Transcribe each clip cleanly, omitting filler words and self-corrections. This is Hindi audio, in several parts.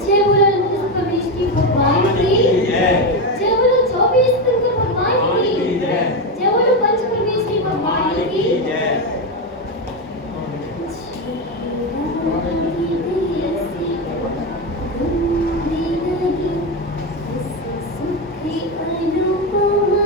जय बोलो नंद प्रवेश की भगवान की जय बोलो 24 शंकर भगवान की जय बोलो पंच परमेश्वरी भगवान की सुखी अनुपमा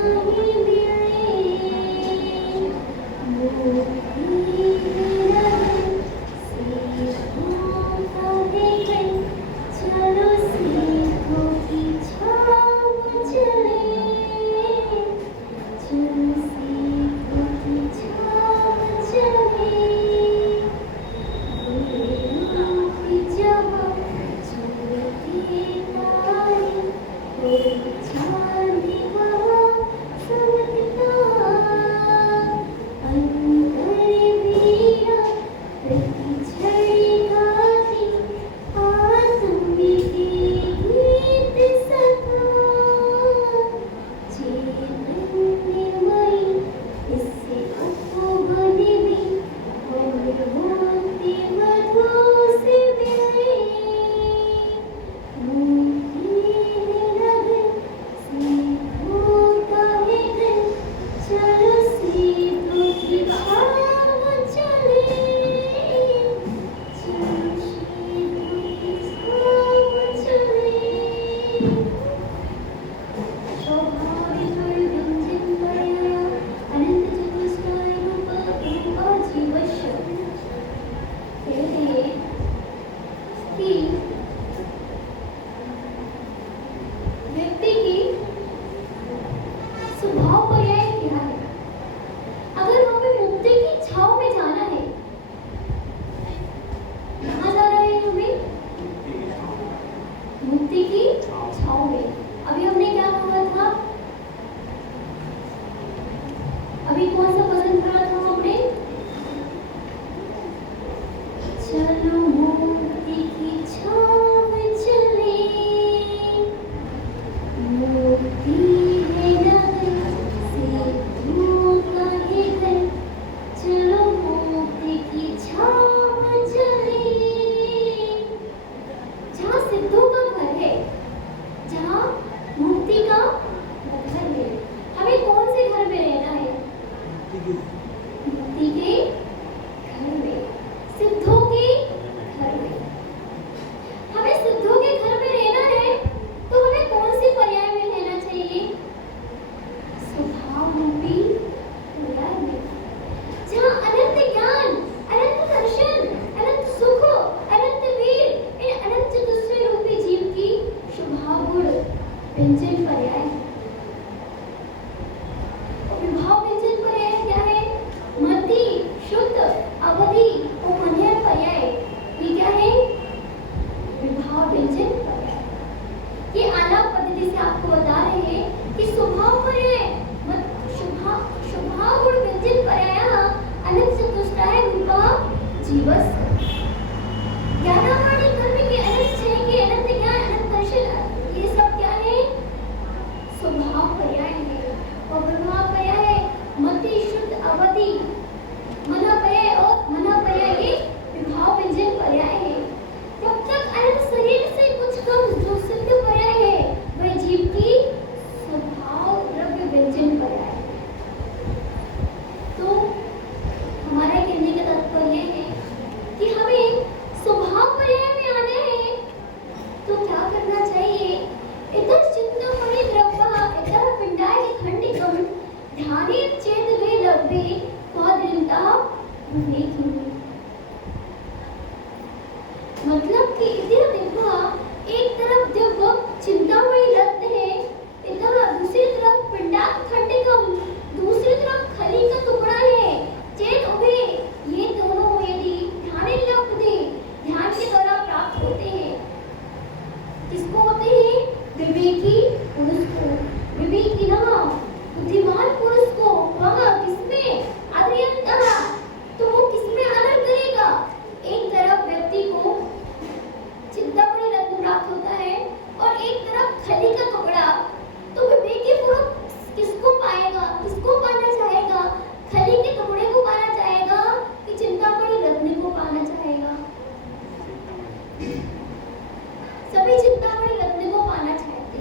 सभी चिंतामणि रत्न को पाना चाहते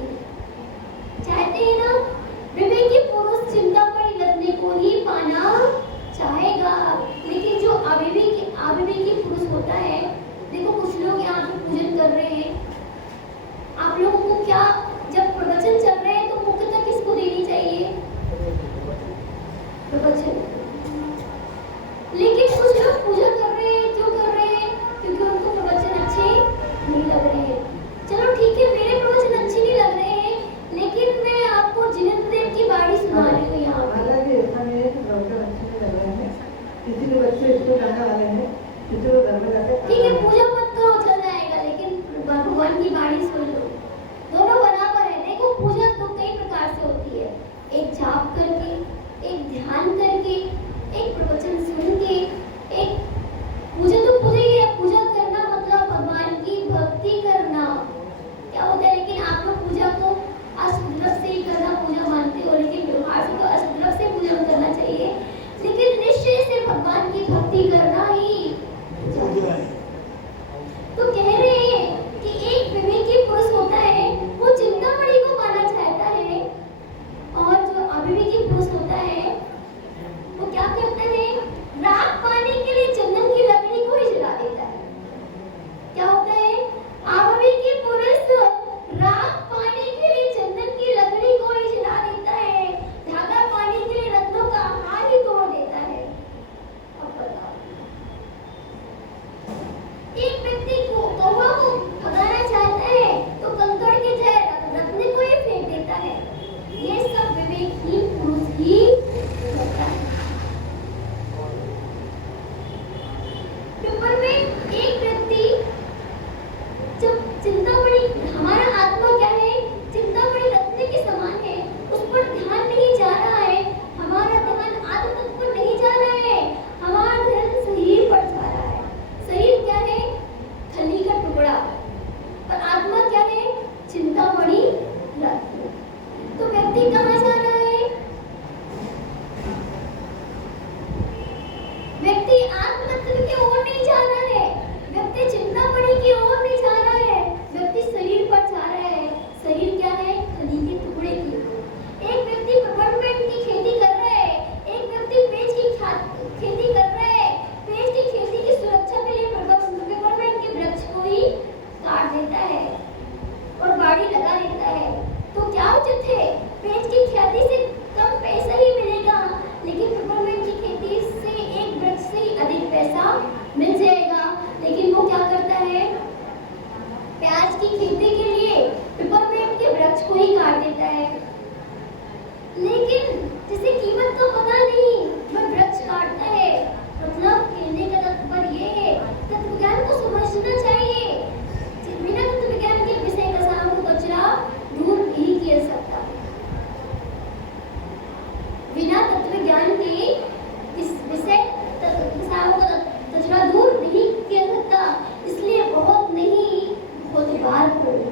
हैं ना। विवेकी पुरुष चिंतामणि रत्न को ही पाना चाहेगा। लेकिन जो अविवेकी पुरुष होता है, देखो कुछ लोग यहाँ पे पूजन कर रहे हैं, आप लोगों को क्या, जब प्रवचन चल रहे हैं तो मुख्यतः किसको देनी चाहिए? प्रवचन। लेकिन कुछ लोग पूजा कर रहे हैं, क्यों कर रहे हैं? क्योंकि उनको प्रवचन अच्छे नहीं लग रहे हैं। चलो ठीक है, मेरे प्रवचन अच्छे नहीं लग रहे हैं, लेकिन मैं आपको जिनेंद्र देव की वाणी सुना रही हूँ यहाँ पे। किसी के बच्चे इसको जाने वाले हैं, किसी को घर में जाके ठीक है, पूजा मत करो, चल जाएगा, लेकिन भगवान की वाणी सुन लो। दोनों बराबर है। देखो पूजा तो कई प्रकार से होती है, एक जाप करके, एक ध्यान करके, एक प्रवचन सुन के, एक पूजा तो पूजा ही है। पूजा करना मतलब भगवान की भक्ति करना क्या होता है। लेकिन आप लोग पूजा को अष्टद्रव्य से ही करना पूजा मानते हो, लेकिन व्यवहार से तो अष्टद्रव्य से पूजन करना चाहिए, लेकिन निश्चय से भगवान की भक्ति करना ही चाहिए। तो कह रहे हैं कि एक विवेकी पुरुष होता है, वो चिंतामणि को पाना चाहता है, और जो अविवेकी पुरुष होता है वो क्या करता है? राग पाने के लिए चंदन की लकड़ी को ही जला देता है। क्या होता है? अविवेकी पुरुष राग पाने के लिए चंदन की लकड़ी को ही जला देता है, धागा पाने के लिए रत्नों का हार ही तोड़ देता है। अब बताओ, एक व्यक्ति को कौवा को भगाना चाहता है तो कंकड़ के जगह रत्न को ही फेंक देता है। ये सब विवेकहीन पुरुष ही करता है। पेपर में एक व्यक्ति जब चिंतामणि, हमारा आत्मा क्या है? चिंतामणि रत्न के समान है, उस पर ध्यान नहीं जा रहा है, हमारा ध्यान आत्म तत्व पर नहीं जा रहा है, हमारा ध्यान शरीर पर जा रहा है। शरीर क्या है? खली का टुकड़ा, पर आत्मा क्या है? चिंतामणि रत्न। तो व्यक्ति कहाँ जा रहा है? व्यक्ति आत्म तत्व की ओर नहीं जा रहा है, व्यक्ति चिंतामणि की ओर नहीं जा रहा है, व्यक्ति शरीर पर जा रहा है। शरीर क्या है? खली के टुकड़े की। एक व्यक्ति पेपरमेंट की खेती कर रहा है, एक व्यक्ति पेज की खेती कर रहा है। पेज की खेती की सुरक्षा के लिए पेपरमेंट के वृक्ष को ही काट देता है और बाड़ी लगा देता है। तो क्या उचित है? पेज की खेती से कम पैसा ही मिलेगा, लेकिन पेपरमेंट की खेती से एक वृक्ष से अधिक पैसा मिल जाएगा। लेकिन वो क्या करता है? प्याज की खेती के लिए पेपरमेंट के वृक्ष को ही काट देता है। लेकिन जिसे कीमत का पता नहीं, वह वृक्ष काटता है। मतलब कहने का तात्पर्य ये है, तत्व ज्ञान को समझना चाहिए। बिना तत्व ज्ञान के विषय का सामूहिक कचरा दूर नहीं किया सकता। बिना तत्व ज्ञान के इस विषय कचरा दूर नहीं किया सकता। इसलिए बहुत नहीं, बहुत बार पढ़ो।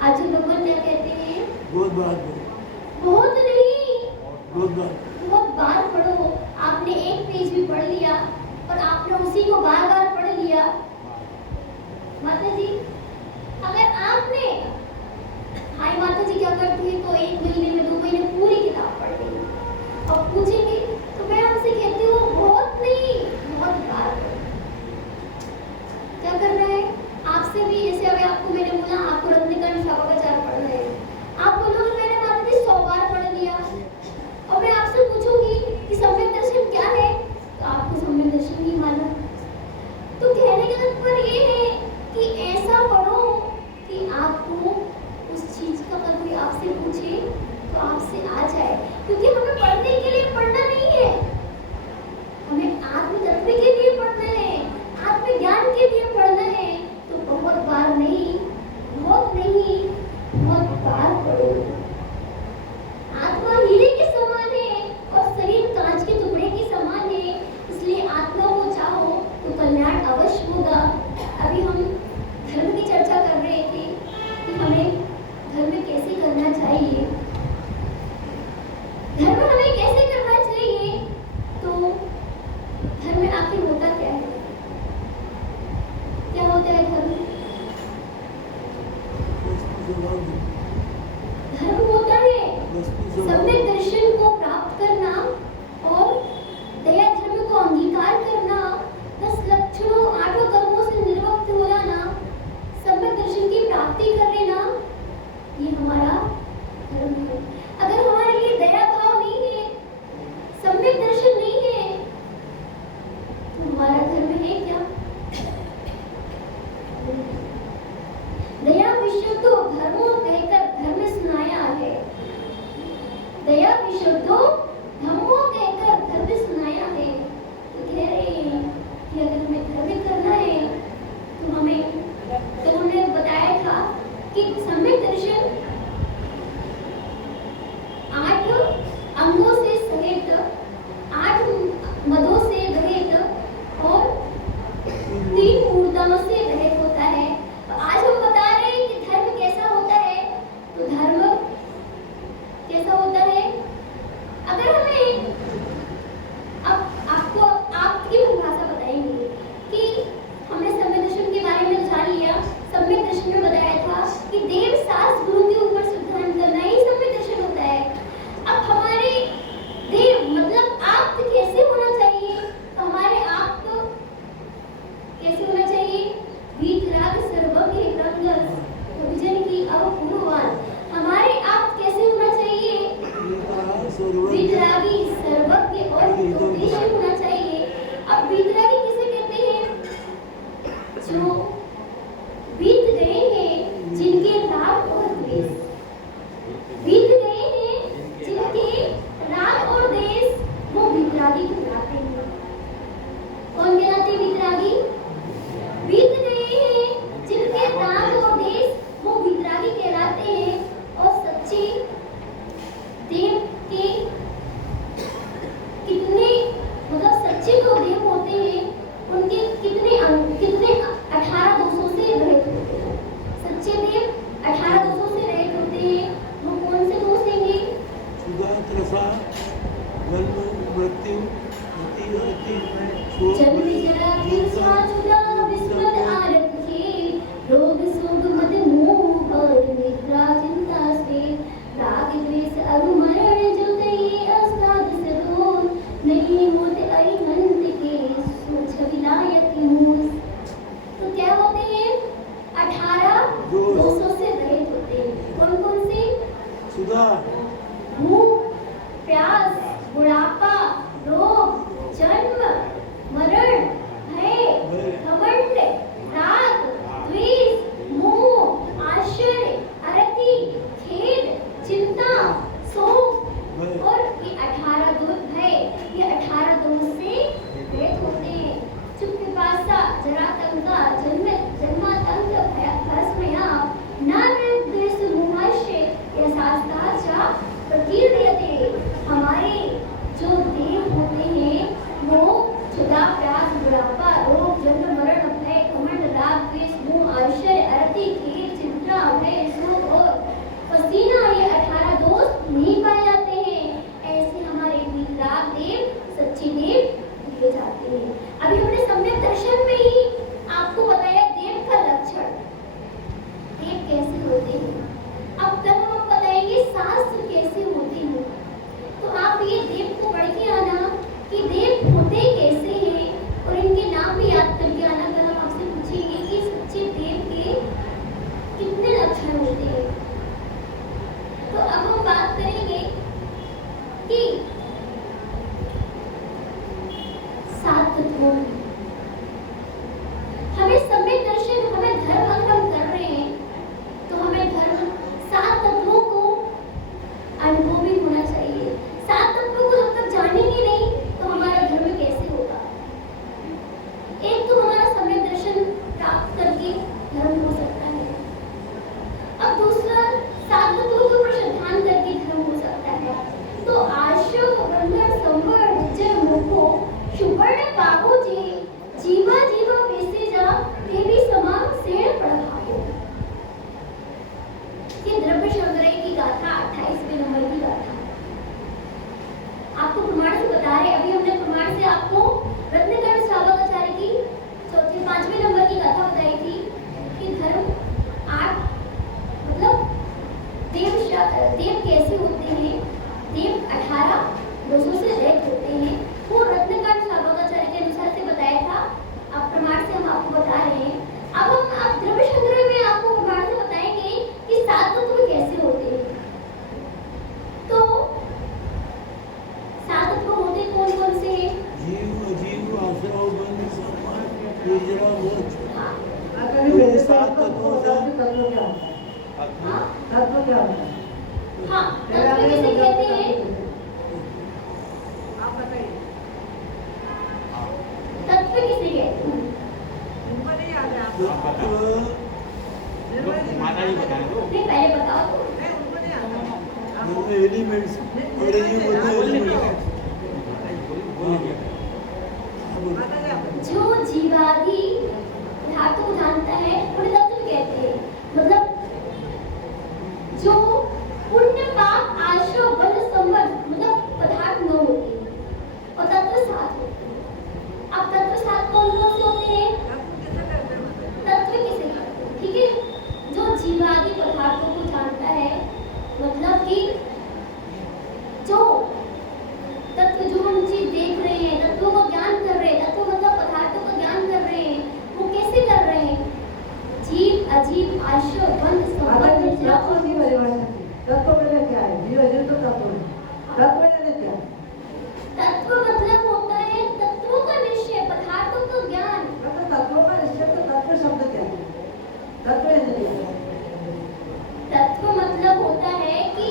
आज भगवान क्या कहते हैं? बहुत बार पढ़ो। बहुत नहीं, बहुत बार पढ़ो। आपने एक पेज भी पढ़ लिया और आपने उसी को बार बार पढ़ लिया। माता जी, अगर आपने, हाय माता जी क्या करती है, तो एक महीने में 2 महीने पूरी किताब पढ़ ली, अब पूछेंगे तो मैं उनसे कहती हूँ बहुत नहीं, बहुत बार पढ़ो। क्या करना है? आपसे भी, जैसे अभी आपको मैंने बोला आपको रत्नकर्ण शावकाचार्य पढ़ना है, आप बोलोगे मैंने माता जी 100 बार पढ़ लिया, और मैं आपसे धर्म होता है सम्यक दर्शन को प्राप्त करना और दया धर्म को अंगीकार करना, 10 लक्षणों 8 कर्मों से निर्वक्त हो जाना, सम्यक दर्शन की प्राप्ति कर लेना, ये हमारा धर्म है। अगर हमारे लिए दया भाव नहीं है, सम्यक दर्शन नहीं है, तो हमारा धर्म है क्या? दया विशुद्धो धर्मो कहकर धर्म सुनाया है। दया विशुद्धो धर्मो कहकर धर्म सुनाया है। तो कह रहे हैं कि अगर हमें धर्म करना है तो हमने बताया था कि सम्यक दर्शन 8 अंगों से सहित 8 मदों से रहित और 3 मूर्ताओं से रहित होता है। आज हम बता रहे हैं कि धर्म कैसा होता है। तो धर्म कैसा होता है? अगर हमें अब आपको आपकी परिभाषा बताएंगे कि हमने सम्यक दर्शन के बारे में जान लिया। सम्यक दर्शन में बताया था कि देव सास गुरु के ऊपर सिद्धांत करना ही सम्यक दर्शन होता है। अब हमारे देव मतलब आप कैसे होना चाहिए? तो हमारे आप कैसे होना चाहिए? वीतराग सर्वज्ञ रंगस विजन की अवपूर्वान। हमारे आप कैसे होना चाहिए? वीतरागी सर्वज्ञ और हितोपदेशी होना चाहिए। अब वीतरागी किसे कहते हैं? जो बीत गए हैं जिनके राग और द्वेष, बीत गए हैं जिनके राग और द्वेष, वो वीतरागी कहलाते हैं। कौन कहलाते हैं वीतरागी? बीत गए हैं जिनके राग और द्वेष, वो वीतरागी कहलाते हैं। और सच्चे देव के कितने मतलब सच्चे जो देव होते हैं उनके कितने 18 दोषों से रहित होते हैं। सच्चे देव 18 दोषों से रहित होते हैं। वो कौन से दोष देंगे? जन्म जरा तिरछा जुदा विस्मृत आरखे, रोग शोक मद मोह और निद्रा चिंता से, राग द्वेष अरुमरण जो तई अस्ताद सदोष, नहीं होते अरिहंत के सूक्ष्म विलायक मूस। तो क्या होते हैं? 18 दोषों से रहित होते हैं। कौन कौन से? भूख, प्यास, बुढ़ापा, रोग, जन्म, मरण, भय, घमंड, राग, द्वेष, मोह, आश्चर्य, अरति, खेद, चिंता, शोक और ये 18 दोष भय, ये 18 दोष से रहित होते हैं। चुप पिपासा, जरातंका, जन्मातंक, भयस्मया, नारद द्वेष मोहाश्रय, यशास्ता च प्रकीर्यते। हमारे जो देव कैसे होते हैं? देव 18 दोषों से रहित होते हैं। वो रत्नकांड श्रावकाचार्य के अनुसार से बताया था। अब प्रमाण से हम आपको बता रहे हैं। अब द्रव्य संग्रह में आपको प्रमाण से बताएंगे कि 7 तत्व कैसे होते हैं। तो 7 तत्व होते कौन कौन से हैं? जीव अजीव आश्रव बंध सम्मान निर्जरा मोक्ष। हाँ, अगर ये वैसे सात तो तत्वों से- तत्व क्या होता है? हाँ, तत्व क्या होता है? हाँ, तत्व किसे कहते हैं? आप बताइए। तत्व किसे कहते हैं? उनको नहीं याद है आपको? माता जी बता दो। नहीं, पहले बताओ तो। नहीं, उनको नहीं याद है। एलिमेंट्स अंग्रेजी में बोलते हैं एलिमेंट्स। माता जी आप जो जीवादि पदार्थों को जानता है उन्हें तत्व कहते हैं। मतलब जो पुण्य पाप आश्रय बल संबंध मतलब पदार्थ 9 होते हैं और तत्व 7 होते हैं। अब तत्व 7 कौन कौन से होते हैं? कैसे करते हैं माता जी? तत्व किसे कहते हैं? ठीक है, जो जीवादि पदार्थों को जानता है मतलब कि जो तत्व जो हम चीज देख रहे हैं, तत्वों को ज्ञान कर रहे हैं, तत्व मतलब पदार्थों को ज्ञान कर रहे हैं, वो कैसे कर रहे हैं? जीव अजीव आश्रय बंध माता जी संबंध तत्व की परिभाषा थी। तत्व मैंने क्या है? जीव अजीव तो तत्व है। तत्व मैंने क्या है? तत्व मतलब होता है तत्वों का निश्चय, पदार्थों का ज्ञान। मतलब तत्वों का निश्चय तो तत्व शब्द क्या है? तत्व मैंने क्या है? तत्व मतलब होता है कि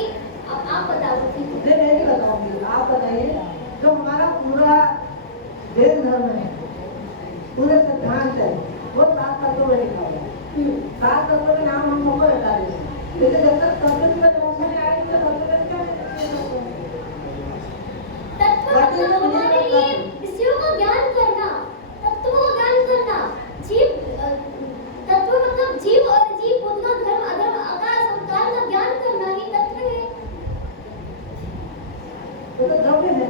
अब आप बताओ। ठीक है, मैं नहीं बताऊंगी, आप बताइए। जो हमारा पूरा जैन धर्म है, पूरे सिद्धांत है, वो 7 तत्वों में लिखा हुआ है। 7 तत्वों के नाम हम सबको बता देंगे, लेकिन जब तक तत्व की परिभाषा नहीं आएगी तो तत्व में क्या है? तत्व मतलब हमारे लिए विषयों का ज्ञान करना, तत्वों का ज्ञान करना। तत्व मतलब जीव और जीव उनका धर्म अधर्म आकाश संकाल का ज्ञान करना ही तत्व है। वो तो द्रव्य है।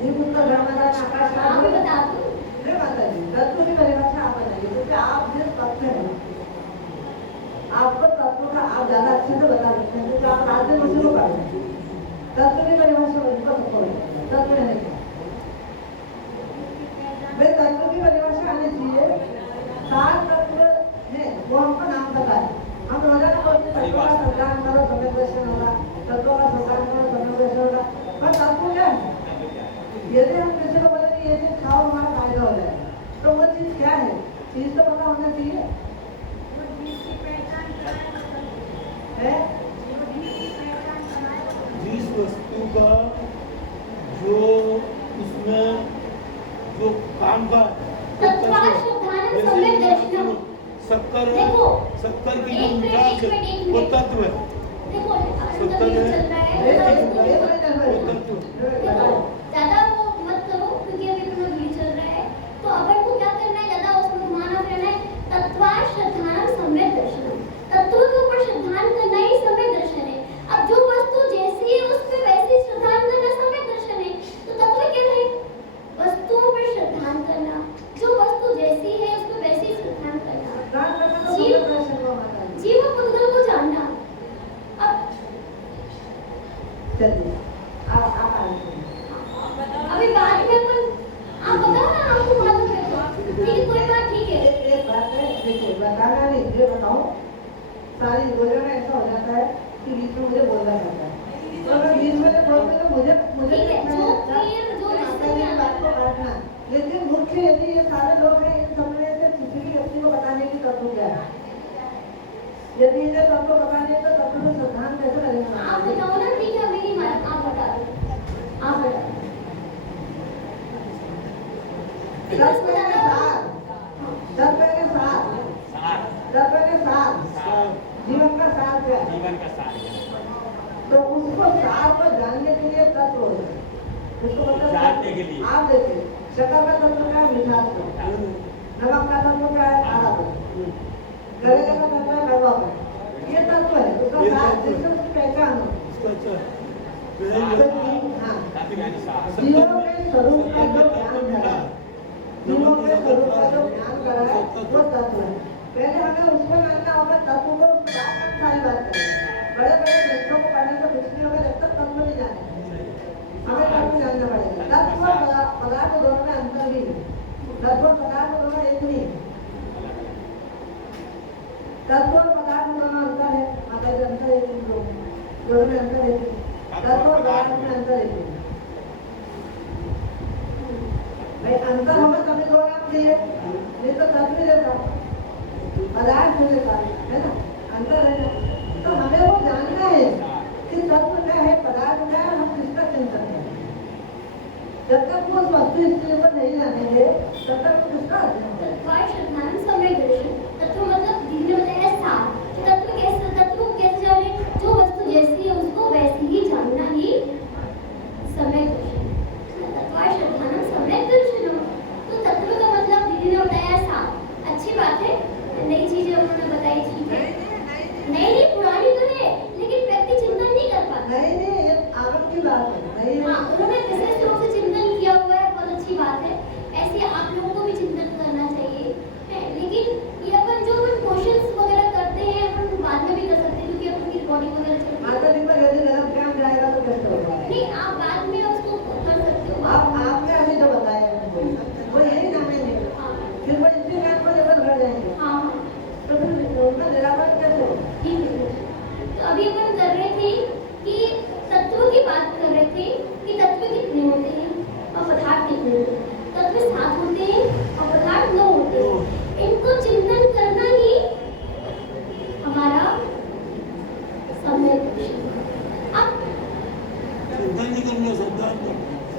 जीव उसका धर्म आकाश का आप ही बता दो। नहीं माता जी, तत्व की परिभाषा आप बताइए, क्योंकि आप जिस तत्व हैं, आपको तत्व का आप ज्यादा अच्छे से बता सकते हैं, क्योंकि आप राज्य मुझे को पढ़ते हैं। तत्व की परिभाषा उनको सबको तत्व नहीं क्या? वे तत्व की परिभाषा आनी चाहिए। 7 तत्व है, वो हमको नाम पता है। हम रोजाना बोलते हैं तत्वों का संज्ञान करो समय दर्शन होगा, तत्वों का संज्ञान करो समय दर्शन होगा, पर तत्व क्या है? यदि हम किसी को बोले कि ये चीज खाओ हमारा फायदा हो जाए, तो वो चीज क्या है? चीज तो पता होना चाहिए। है? जिस वस्तु का जो उसमें जो काम का तत्वाश्रद्धानं सम्यक् दर्शनम्। शक्कर देखो, शक्कर की जो एक मिनट, मिठास एक मिनट, है एक वो मिनट। तत्व है। देखो अभी तक ये चल रहा है। देखो, ज्यादा वो मत करो क्योंकि अभी पूरा वीडियो चल रहा है। तो अपन को क्या करना है? ज्यादा उसमें घुमाना फिराना है। तत्वाश्रद्धानं सम्यक् दर्शनम्। तत्व के ऊपर श्रद्धान करना ही सम्यक् दर्शन है। अब जो वस्तु जैसी है उस पे वैसे श्रद्धान करना सम्यक् दर्शन है। तो तत्व क्या है? वस्तुओं पर श्रद्धान करना, जो वस्तु जैसी है उस पे वैसे ही श्रद्धान करना, जीव और पुद्गल को जानना। अब चलिए आप आइए। अभी बाद में अपन आप बताओ ना, आपको मालूम है तो ठीक है, कोई बात ठीक है। एक बात है, देखिए बताना नहीं, ये बताऊं, सारी रोजाना ऐसा हो जाता है कि बीच में मुझे बोलना पड़ता है, तो अगर बीच में बोलते तो मुझे ठीक है, जो क्लियर जो माता जी की बात को काटना। लेकिन मुख्य यदि ये सारे लोग हैं, इन सब में से किसी भी व्यक्ति को बताने की तत्व क्या है? यदि इन्हें तत्व बताने तो तत्व में सिद्धांत कैसे करेंगे? आप बताओ ना। ठीक है, मेरी बात आप बता दो, आप बता दो। तत्व के साथ, तत्व के साथ, सार तत्व के साथ सार जीवन का सार क्या है? जीवन का सार है। तो उसको सार को जानने के लिए तत्व हो जाए। उसको मतलब जानने के लिए। आप देखिए, शक्कर का तत्व क्या है? मिठास का। नमक का तत्व क्या है? खारा का। गले का तत्व है कड़वा का। ये तत्व है, उसका ये सार, तत्व है। जिससे उसकी पहचान हो। इसका अच्छा हाँ, काफी ज्ञानी सार। जीवों के स्वरूप का जो ज्ञान करा है, जीवों के स्वरूप का जो ज्ञान करा है, वो तत्व है। पहले हमें उसको जानना होगा, तत्व को उसके बाद हम सारी बात करेंगे। बड़े बड़े ग्रंथों को पढ़ने से कुछ नहीं होगा जब तक तत्व नहीं जाने हमें तत्व जानना पड़ेगा तत्व और पदार्थ दोनों में अंतर भी है तत्व और पदार्थ दोनों एक नहीं है तत्व और पदार्थ दोनों अंतर है माता जी अंतर है दोनों में अंतर है तत्व और पदार्थ में अंतर है भाई अंतर होगा तभी दो नाम दिए नहीं तो तत्व देता पदार्थ देता है ना अंतर है ना तो हमें वो जानना है कि तत्व क्या है पदार्थ क्या है हम किसका चिंतन करें जब तक वो वस्तु स्थिति को नहीं जानेंगे तब तक हम किसका अध्ययन करें समय दर्शन तत्व मतलब दीदी ने बताया सार तत्व को कैसे जाने जो वस्तु जैसी है उसको वैसे ही जानना ही समय दर्शन तत्व समय दर्शन तो तत्व का मतलब दीदी ने बताया सार अच्छी बात है नई चीजें उन्होंने बताई ठीक है नहीं पुरानी तो है लेकिन व्यक्ति चिंतन नहीं कर पाता नहीं ये आरोप की बात है नहीं हाँ उन्होंने विशेष रूप से चिंतन किया हुआ है बहुत अच्छी बात है ऐसे आप लोगों को भी चिंतन करना चाहिए है लेकिन ये अपन जो क्वेश्चंस वगैरह करते हैं अपन बाद में भी कर सकते हैं क्योंकि अपन की रिकॉर्डिंग वगैरह चल रही है माता जी पर यदि गलत ज्ञान जाएगा तो कैसे होगा नहीं आप बाद में उसको कर सकते हो आपने अभी जो बताया वो यही जानेंगे हाँ फिर वो इसी ज्ञान को लेकर घर जाएंगे हाँ तो फिर उनका निराकरण कैसे होगा ठीक है तो अभी अपन कर रहे थे कि तत्व की बात कर रहे थे कि तत्व कितने होते हैं और पदार्थ कितने होते हैं तत्व 7 होते हैं और पदार्थ 9 होते हैं इनको चिंतन करना ही हमारा समय अब चिंतन नहीं करना सिद्धांत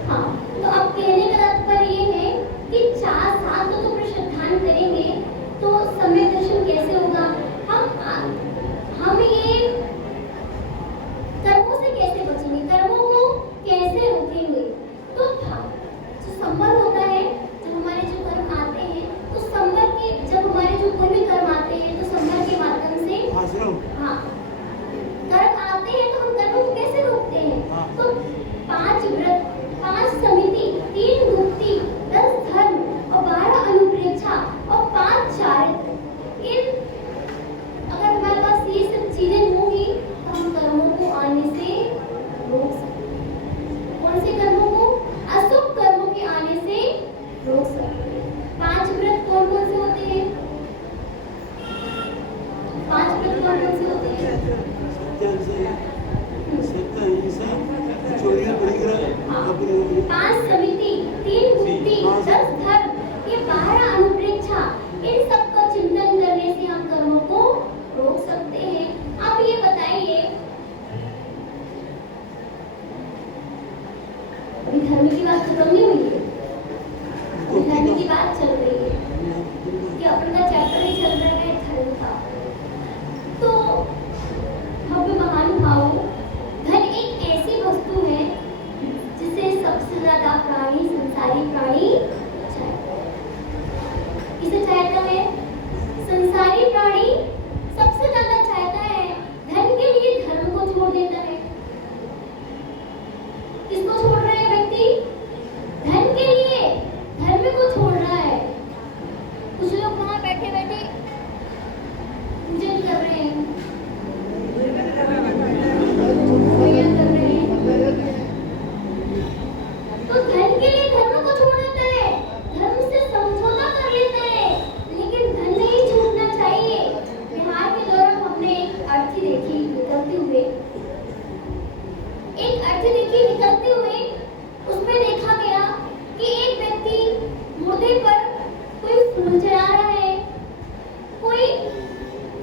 हाँ तो अब कहने का तात्पर्य ये है कि 4 साल तो तुम श्रद्धान करेंगे तो समय दर्शन कैसे होगा हम ये कर्मों से कैसे बचेंगे कर्मों को कैसे रोकेंगे तो जो संवर होता है जब हमारे जो कर्म आते हैं तो संवर के जब हमारे जो कोई भी कर्म आते हैं तो संवर के माध्यम से आश्रम हाँ कर्म आते हैं तो हम कर्मों को कैसे रोकते हैं हाँ। तो 5 व्रत 5 समिति 3 मुक्ति 10 धर्म और 12 अनुप्रेक्षा और 5 चारित्र इन अगर हमारे पास ये सब चीजें होंगी तो हम कर्मों को आने से रोक सकते हैं कौन से कर्मों को अशुभ कर्मों के आने से रोक सकते हैं 5 व्रत कौन कौन से होते हैं 5 व्रत कौन कौन से होते हैं सत्य हिंसा चोरी परिग्रह 5 समिति 3 मुक्ति 10 धर्म ये 12 अनुप्रेक्षा इन सब का चिंतन करने से हम कर्मों को रोक सकते हैं अब ये बताइए अभी धर्म की बात खत्म नहीं हुई है अभी धर्म की बात चल रही है कि अपन का चैप्टर ही चल रहा है धर्म का तो भव्य महानुभाव धन एक ऐसी वस्तु है जिसे सबसे ज्यादा प्राणी संसारी प्राणी चाहता है किसे चाहता है संसारी प्राणी सबसे ज्यादा चाहता है धन के लिए धर्म को छोड़ देता है किसको छोड़ रहा है व्यक्ति धन के लिए धर्म को छोड़ रहा है कुछ लोग वहां बैठे बैठे पूजन कर रहे हैं भैया कर रहे हैं तो धन के लिए धर्म को छोड़ देता है धर्म से समझौता कर लेता है लेकिन धन नहीं छूटना चाहिए बिहार के दौरान हमने एक अर्थी देखी निकलते हुए उसमें देखा गया कि एक व्यक्ति मुर्दे पर कोई फूल चढ़ा रहा है कोई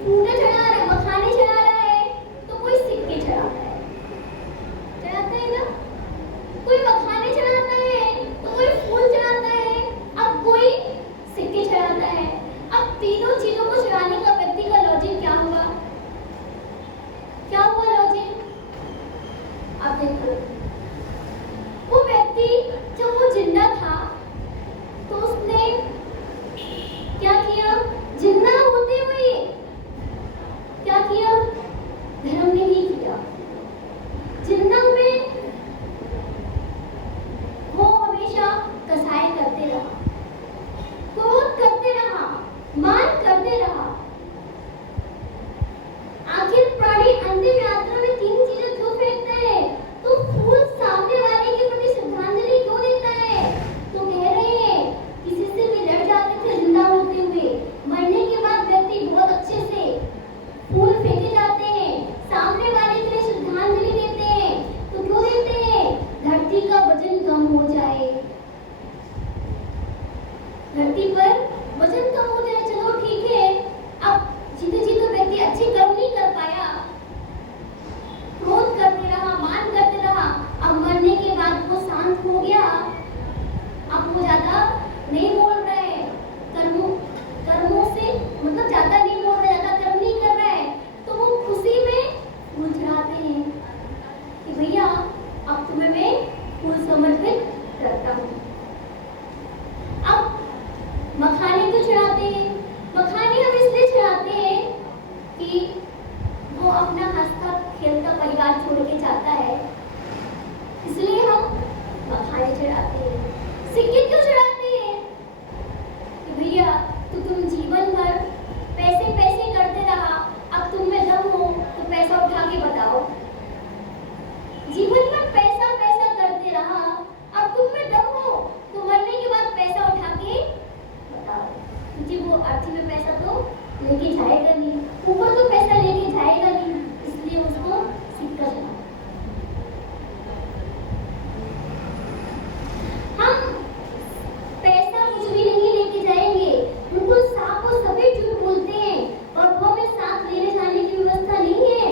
फूल चढ़ा रहा है मखाने चढ़ा रहा है तो कोई सिक्के चढ़ाता है ना कोई मखाने चढ़ाता है तो कोई फूल चढ़ाता है अब कोई सिक्के चढ़ाता है अब तीनों चीजों को चढ़ाने का व्यक्ति का लॉजिक क्या हुआ लॉजिक आप देखो वो व्यक्ति जब वो जिंदा था तो उसने क्या किया जिंदा होते हुए क्या किया धर्म नहीं किया जिंदा में वो हमेशा कसाई करते रहा क्रोध करते रहा मान करते रहा आखिर प्राणी अंतिम यात्रा अपना हंसता खेलता परिवार छोड़ के जाता है, इसलिए हम मखाने चढ़ाते हैं। सिक्के क्यों चढ़ाते हैं? कि भैया तो तुम जीवन भर पैसे पैसे करते रहा, अब तुम में दम हो तो पैसा उठा के बताओ। जीवन भर पैसा पैसा करते रहा, अब तुम में दम हो तो मरने के बाद पैसा उठा के बताओ। क्योंकि वो अर्थी में पैसा तो लेके जाएगा नहीं, ऊपर तो पैसा लेके जाएगा नहीं, इसलिए उसको सिक्का चढ़ाओ। हम पैसा कुछ भी नहीं लेके जाएंगे, बिल्कुल साफ और सभी झूठ बोलते हैं। पर्वों में साथ लेने जाने की व्यवस्था नहीं है,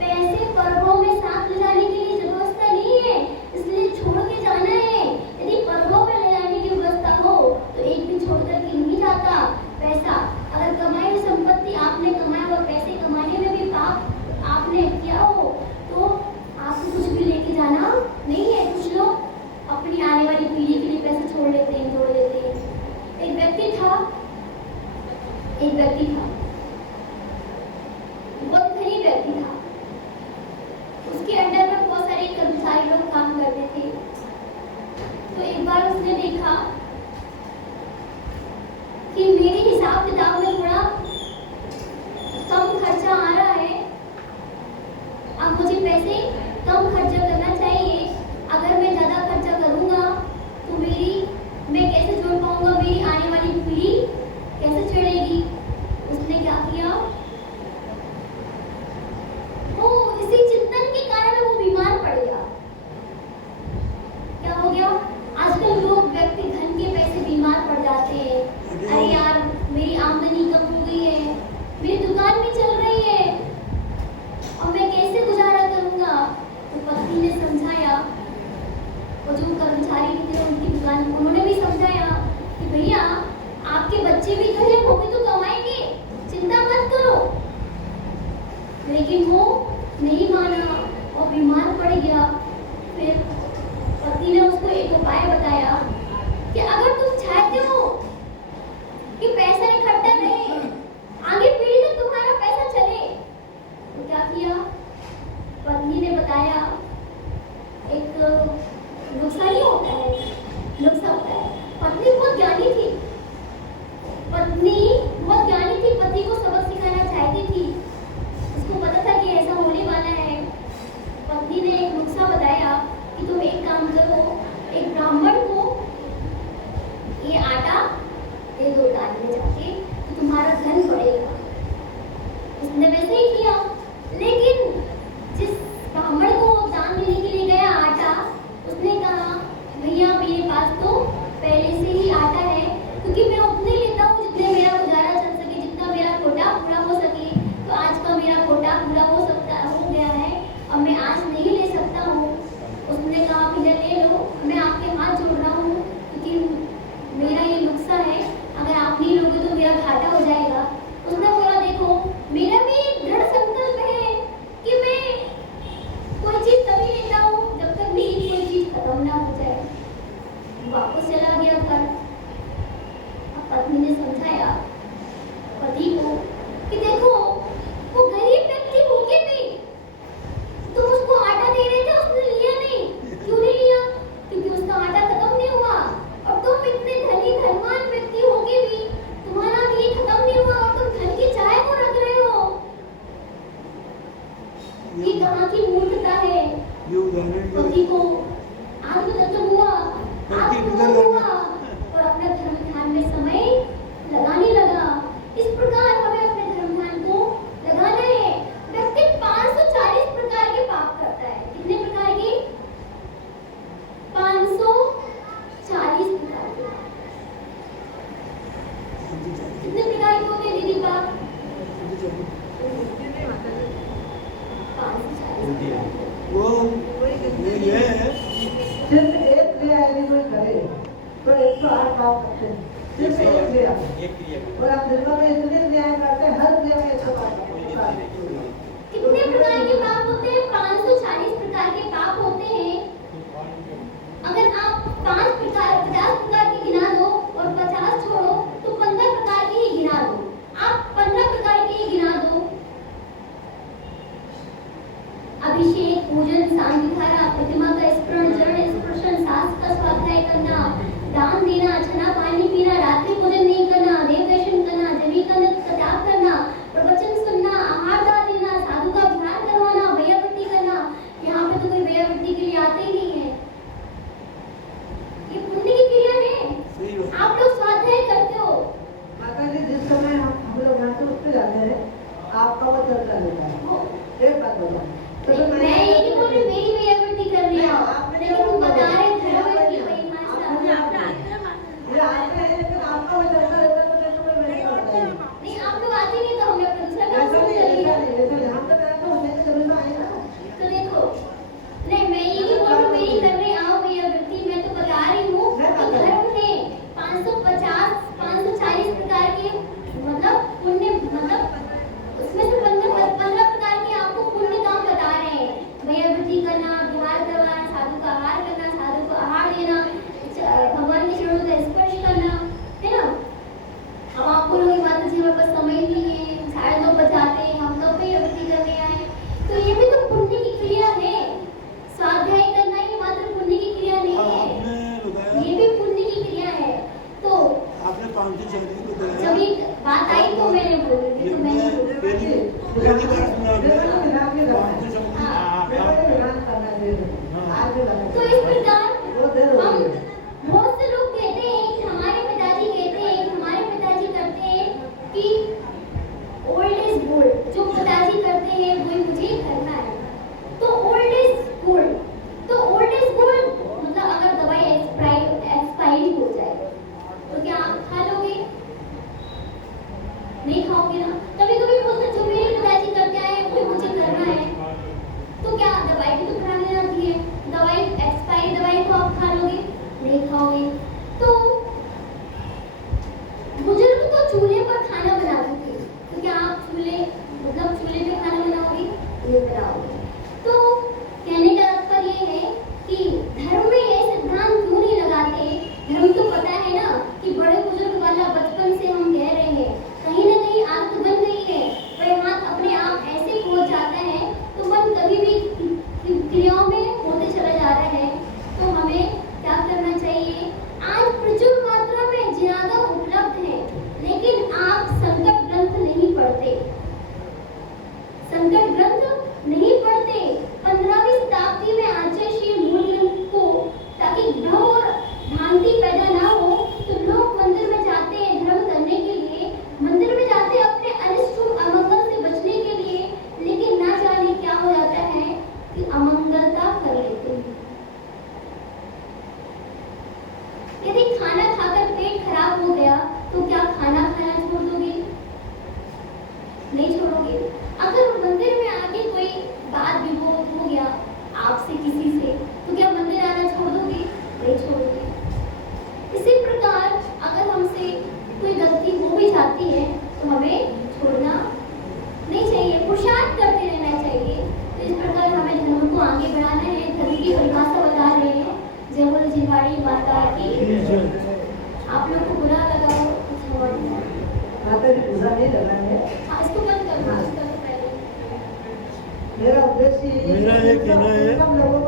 पैसे पर्वों में साथ ले जाने के लिए व्यवस्था नहीं है, इसलिए छोड़ के जाना है। यदि पर्वों में ले जाने की व्यवस्था हो तो एक दिन छोड़कर के नहीं जाता पैसा। अगर कमाई हुई संपत्ति आपने कमाया और पैसे कमाने में भी पाप आपने किया हो तो आपको कुछ भी लेके जाना नहीं है। कुछ लोग अपनी आने वाली पीढ़ी के लिए पैसे छोड़ लेते हैं, जोड़ लेते हैं। एक व्यक्ति था, बहुत गरीब व्यक्ति था। उसके अंडर में बहुत सारे कर्मचारी लोग काम करते थे। तो एक बार उसने देखा कि मेरे हिसाब किताब में थोड़ा कम खर्चा आ रहा है, अब मुझे पैसे कम खर्चा करना चाहिए। अगर मैं ज़्यादा खर्चा करूँगा तो मैं कैसे जोड़ पाऊँगा, मेरी आने वाली पीढ़ी कैसे चढ़ेगी। उसने क्या किया, वो इसी चिंतन के कारण वो बीमार पड़ गया। क्या हो गया, आजकल लोग व्यक्ति धन के पैसे बीमार पड़ जाते हैं। अरे यार मेरी आमदनी कम हो गई है, मेरी दुकान भी चल रही है और मैं कैसे गुजारा करूँगा। तो पत्नी ने समझाया, वो जो कर्मचारी थे उनकी दुकान, उन्होंने भी समझाया कि भैया आपके बच्चे भी तो हैं, वो भी तो कमाएंगे, चिंता मत करो। लेकिन वो नहीं माना और बीमार पड़ गया। फिर पति ने उसको एक उपाय बताया कि अगर तुम चाहते हो कि पैसा इकट्ठा रहे, आगे पीढ़ी तक तुम्हारा पैसा चले, तो क्या किया, पत्नी ने बताया एक नुस्खा नहीं होता है, नुस्खा होता है। पत्नी बहुत ज्ञानी थी, पति को सबक सिखाना चाहती थी। उसको पता था कि ऐसा होने वाला है। पत्नी ने एक नुस्खा बताया कि तुम एक काम करो, एक ब्राह्मण को ये आटा दे दो डालने जाके, तो तुम्हारा धन बढ़ेगा। उसने वैसे ही किया, लेकिन जिस ब्राह्मण को दान देने के लिए गया आटा, उसने कहा भैया मेरे पास तो पहले से ही आटा है, क्योंकि मैं उतने लेता हूँ जितने मेरा गुजारा चल सके, जितना मेरा कोटा पूरा हो सके। तो आज का मेरा कोटा पूरा हो गया है और मैं आज नहीं ले सकता हूँ। उसने कहा भैया ले लो, मैं आपके हाथ जोड़ रहा हूँ, क्योंकि मेरा ये नुस्खा है, अगर आप नहीं लोगे तो मेरा घाटा हो जाएगा। उसने बोला देखो मेरा भी दृढ़ संकल्प है कि मैं कोई चीज तभी लेता हूँ जब तक मेरी कोई चीज खत्म ना हो जाए। वापस चला गया घर। अब पत्नी ने समझाया पति को कि देखो वो गरीब व्यक्ति होके भी तुम उसको आटा दे रहे थे, उसने लिया नहीं। क्यों नहीं लिया? क्योंकि उसका आटा खत्म नहीं हुआ। और तुम इतने धनवान व्यक्ति होके भी तुम्हारा ये खत्म नहीं हुआ और तुम धन की चाय को रख रहे हो। ये कहाँ की मूर्खता है। पति को आत्मतत्व हुआ और अपने धर्म ध्यान में समय लगाने लगा। इस प्रकार हमें अपने धर्म ध्यान को लगाना है। व्यक्ति 540 प्रकार के पाप करता है। कितने प्रकार के? 540 प्रकार के। कितने प्रकार के होते हैं दीदी पाप? 540। वो ये है सिर्फ एक क्रिया यदि कोई करे तो 108 पाप करते हैं। सिर्फ एक क्रिया, और आप निर्भर में इतने क्रियाएं करते हैं, हर क्रिया में 108 पाप। कितने प्रकार के पाप होते हैं? 540 प्रकार के पाप होते हैं। अगर आप 50 प्रकार के गिना दो और 50 छोड़ो तो 15 प्रकार के ही गिना दो। आप 15 प्रकार के ही गिना दो। चलता रहता है। एक बात बताओ, तो मैं ये नहीं बोल रही मेरी व्यावृत्ति कर रही हूँ, लेकिन तुम बता रहे धर्म की परिभाषा। ये आते हैं लेकिन आपका वो चलता रहता है, तो कैसे कोई मैंने बताया नहीं आप लोग आते नहीं तो हम लोग दूसरा काम ऐसा शुरू नहीं, कर लिया। ऐसा नहीं, हम तो कहते हैं उन्हें जरूर आए ना। तो देखो, नहीं मैं ये नहीं बोल रही हूँ मेरी कर रही आओ व्यावृत्ति, मैं तो बता रही हूँ कि धर्म में 550 540 प्रकार के मतलब पुण्य मतलब उसमें से 15 प्रकार के आपको पुण्य काम बता रहे हैं। व्यावृत्ति करना, विहार करवाना, साधु का आहार करना, साधु को आहार देना, भगवान के चरणों का स्पर्श करना, है ना। अब आपको लोग माता जी हमारे पास समय नहीं है, 2:30 बजाते हैं, हम लोग व्यावृत्ति करने आए, तो ये भी तो पुण्य की क्रिया है। स्वाध्याय करना ही मात्र पुण्य की क्रिया नहीं है, आपने बताया, ये भी पुण्य की क्रिया है। तो आपने 540 बताया। जब एक बात आई तो मैंने बोली थी, तो मैंने बोली। पहली बार सुना आपने 540। हाँ। विधान करना चाहिए। आज भी लगा। तो इस प्रकार वो देर हो हम गई। बहुत से लोग कहते हैं कि हमारे पिताजी कहते हैं, हमारे पिताजी करते हैं कि ओल्ड इज गोल्ड, जो पिताजी करते हैं वही मुझे करना है। तो ओल्ड इज गोल्ड, तो ओल्ड इज गोल्ड मतलब अगर दवाई एक्सपायरी हो जाए तो क्या आप खा लोगे? नहीं खाओगे ना। कभी कभी बोलते जो मेरे पिताजी करके आए वही मुझे करना है, तो क्या दवाई भी तो खाने जाती है, दवाई एक्सपायरी दवाई को आप खा लोगे? नहीं खाओगे। तो बुजुर्ग तो चूल्हे पर खाना बनाते थे, तो क्या आप चूल्हे पे खाना बनाओगे? नहीं बनाओगे। तो कहने का तात्पर्य ये है कि धर्म में ये सिद्धांत क्यों नहीं लगाते? धर्म तो पता है ना कि बड़े बुजुर्ग वाला बचपन से हम कह रहे हैं, कहीं ना कहीं आदत बन गई है, वह हाथ अपने आप ऐसे खो जाता है, तो मन कभी भी क्रियाओं में होते चला जा रहा है। तो हमें क्या करना चाहिए? आज प्रचुर मात्रा में ज्यादा उपलब्ध है, लेकिन आप संकट ग्रंथ नहीं पढ़ते, संकट ग्रंथ नहीं पढ़ते। 15वीं शताब्दी में आचार्य श्री मूल ग्रंथ को, ताकि भ्रम और भ्रांति पैदा ना हो, तो लोग मंदिर में जाते हैं धर्म करने के लिए, मंदिर में जाते हैं अपने अनिष्ट अमंगल से बचने के लिए, लेकिन ना जाने क्या हो जाता है कि अमंगलता कर लेते हैं। यदि खाना खाकर पेट खराब हो गया तो क्या खाना खाना छोड़ दोगे? नहीं छोड़ोगे। अगर मंदिर में आके कोई बात विवाद हो गया आपसे किसी से, तो क्या मंदिर आना छोड़ दोगे? नहीं छोड़ोगे। इसी प्रकार अगर हमसे कोई गलती हो भी जाती है तो हमें छोड़ना नहीं चाहिए, पुरुषार्थ करते रहना चाहिए। तो इस प्रकार हमें धर्म को आगे बढ़ाना है, धर्म की परिभाषा बता रहे हैं। जय बोलो जिनवाड़ी माता की। आप लोग को बुरा लगा हो कुछ और माता जी पूजा नहीं लगा है। हाँ, इसको बंद कर दो, इसका तो पहले मेरा उद्देश्य ये मेरा ये कहना है सब लोगों